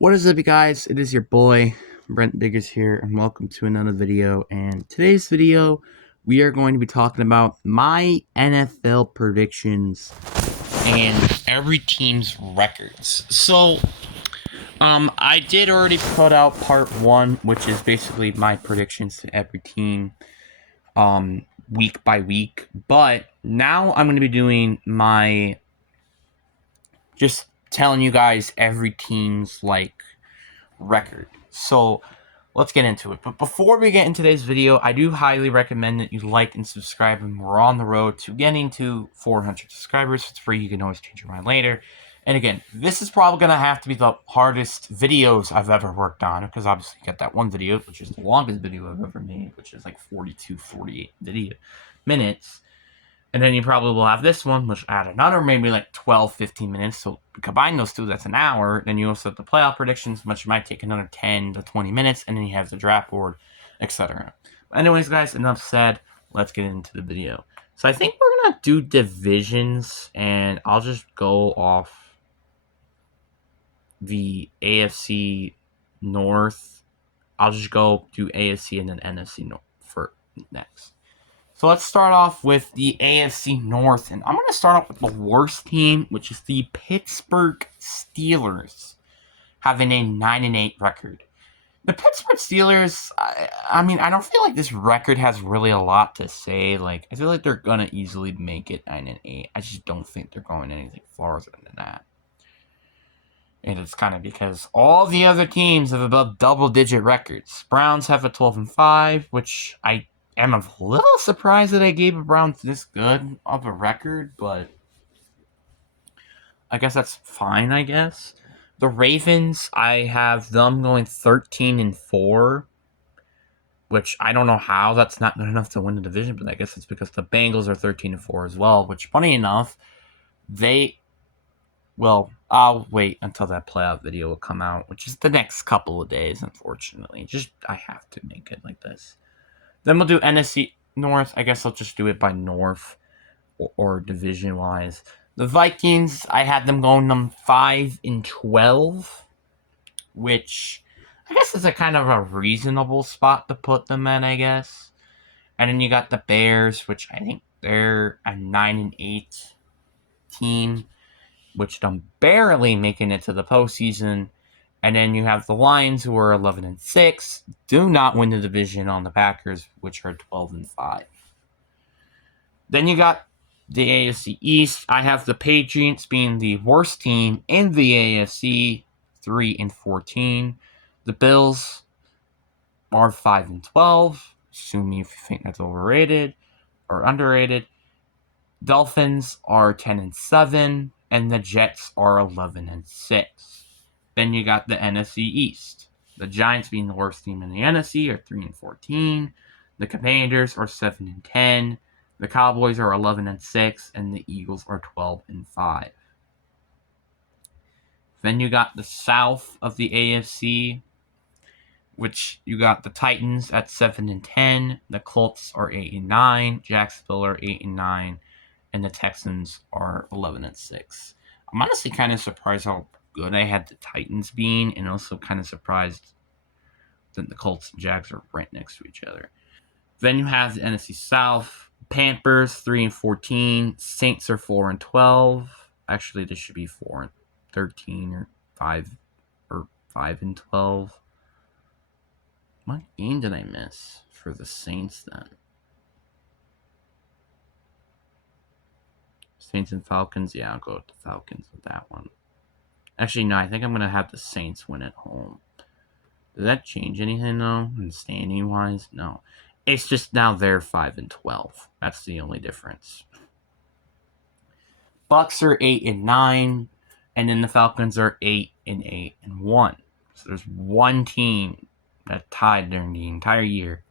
What is up, you guys? It is your boy Brent Diggers here, and welcome to another video. And today's video, we are going to be talking about my NFL predictions and every team's records. I did already put out part one, which is basically my predictions to every team, week by week. But now I'm going to be doing my just telling you guys every team's record. So let's get into it. But before we get into today's video, I do highly recommend that you like and subscribe, and we're on the road to getting to 400 subscribers. It's free. You can always change your mind later. And again, this is probably going to have to be the hardest videos I've ever worked on, because obviously you got that one video, which is the longest video I've ever made, which is like 48 minutes. And then you probably will have this one, which add another maybe like 12, 15 minutes. So combine those two, that's an hour. Then you also have the playoff predictions, which might take another 10 to 20 minutes. And then you have the draft board, etc. Anyways, guys, enough said. Let's get into the video. So I think we're going to do divisions, and I'll just go off the AFC North. I'll just go do AFC and then NFC North for next. So let's start off with the AFC North, and I'm going to start off with the worst team, which is the Pittsburgh Steelers, having a 9-8 record. The Pittsburgh Steelers, I mean, I don't feel like this record has really a lot to say. I feel like they're going to easily make it 9-8. I just don't think they're going anything farther than that. And it's kind of because all the other teams have above double-digit records. Browns have a 12-5, which I'm a little surprised that I gave the Browns this good of a record, but I guess that's fine, I guess. The Ravens, I have them going 13-4, which I don't know how that's not good enough to win the division, but I guess it's because the Bengals are 13-4 as well, which, funny enough, I'll wait until that playoff video will come out, which is the next couple of days, unfortunately. I have to make it like this. Then we'll do NFC North. I guess I'll just do it by North or division-wise. The Vikings, I had them going 5-12, which I guess is a kind of a reasonable spot to put them in, I guess. And then you got the Bears, which I think they're a 9-8 team, which I'm barely making it to the postseason. And then you have the Lions, who are 11-6, do not win the division on the Packers, which are 12-5. Then you got the AFC East. I have the Patriots being the worst team in the AFC, 3-14. The Bills are 5-12. Assuming if you think that's overrated or underrated. Dolphins are 10-7, and the Jets are 11-6. Then you got the NFC East. The Giants being the worst team in the NFC are 3-14. The Commanders are 7-10. The Cowboys are 11-6, and the Eagles are 12-5. Then you got the South of the AFC, which you got the Titans at 7-10. The Colts are 8-9. Jacksonville are 8-9. And the Texans are 11-6. I'm honestly kind of surprised how good I had the Titans being, and also kind of surprised that the Colts and Jags are right next to each other. Then you have the NFC South. Panthers 3-14. Saints are 4-12. Actually, this should be 4-13 or 5-12. What game did I miss for the Saints then? Saints and Falcons? Yeah, I'll go with the Falcons with that one. Actually, no, I think I'm going to have the Saints win at home. Does that change anything, though, in standing-wise? No. It's just now they're 5-12. That's the only difference. Bucks are 8-9, and then the Falcons are 8-1. So there's one team that tied during the entire year.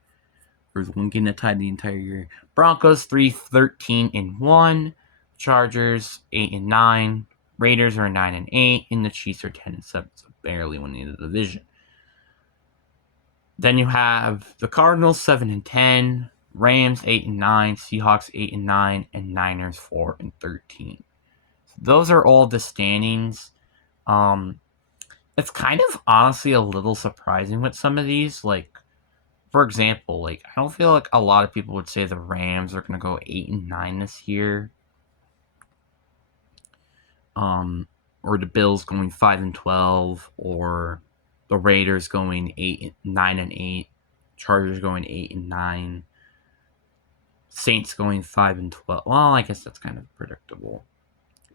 There's one game that tied the entire year. Broncos 13-1. Chargers 8-9. Raiders are 9-8, and the Chiefs are 10-7, so barely winning the division. Then you have the Cardinals 7-10, Rams 8-9, Seahawks 8-9, and Niners 4-13. So those are all the standings. it's kind of honestly a little surprising with some of these. Like, for example, like I don't feel like a lot of people would say the Rams are going to go 8-9 this year. Or the Bills going 5-12, or the Raiders going 9-8, Chargers going 8-9, Saints going 5-12. Well, I guess that's kind of predictable.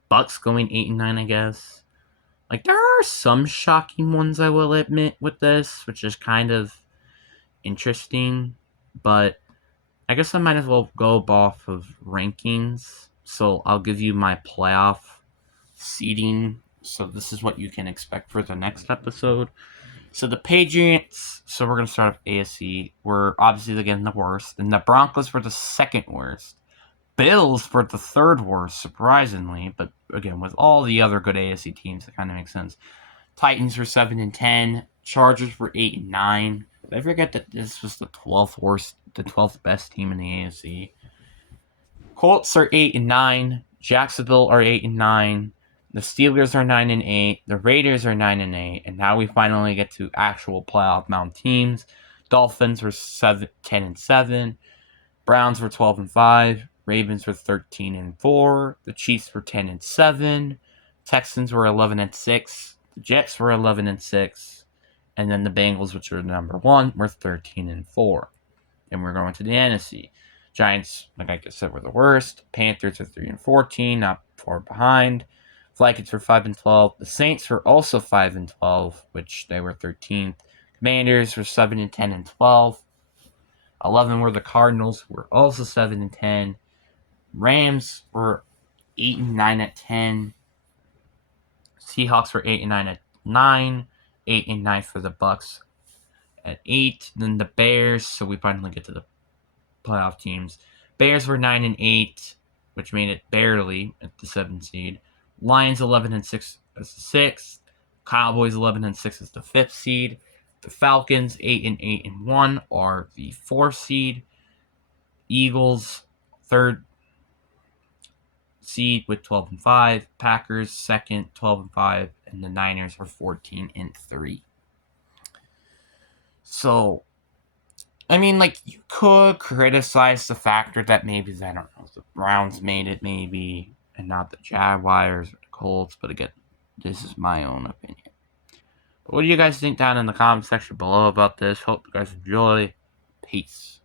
Bucks going 8-9, I guess. Like there are some shocking ones, I will admit, with this, which is kind of interesting. But I guess I might as well go off of rankings. So I'll give you my playoff seeding. So this is what you can expect for the next episode. So the Patriots, so we're going to start off AFC, were obviously again the worst. And the Broncos were the second worst. Bills were the third worst, surprisingly. But again, with all the other good AFC teams, that kind of makes sense. Titans were 7-10. Chargers were 8-9. I forget that this was the 12th worst, the 12th best team in the AFC. Colts are 8-9. Jacksonville are 8-9. The Steelers are 9-8. The Raiders are 9-8. And now we finally get to actual playoff bound teams. Dolphins were 10-7. Browns were 12-5. Ravens were 13-4. The Chiefs were 10-7. Texans were 11-6. The Jets were 11-6. And then the Bengals, which were number 1, were 13-4. And we're going to the NFC. Giants, like I said, were the worst. Panthers are 3-14, not far behind. Vikings were 5-12. The Saints were also 5-12, which they were 13th. Commanders were 7-10 and 12. 11 were the Cardinals, who were also 7-10. Rams were 8-9 at 10. Seahawks were 8-9 at 9. 8-9 for the Bucks at 8. Then the Bears, so we finally get to the playoff teams. Bears were 9-8, which made it barely at the 7th seed. Lions 11-6 as the 6th. Cowboys 11-6 as the 5th seed. The Falcons 8-8-1 are the 4th seed. Eagles 3rd seed with 12-5. Packers 2nd 12-5, and the Niners were 14-3. So I mean, like, you could criticize the factor that maybe, I don't know, the Browns made it, maybe, and not the Jaguars or the Colts, but again, this is my own opinion. But what do you guys think down in the comment section below about this? Hope you guys enjoy. Peace.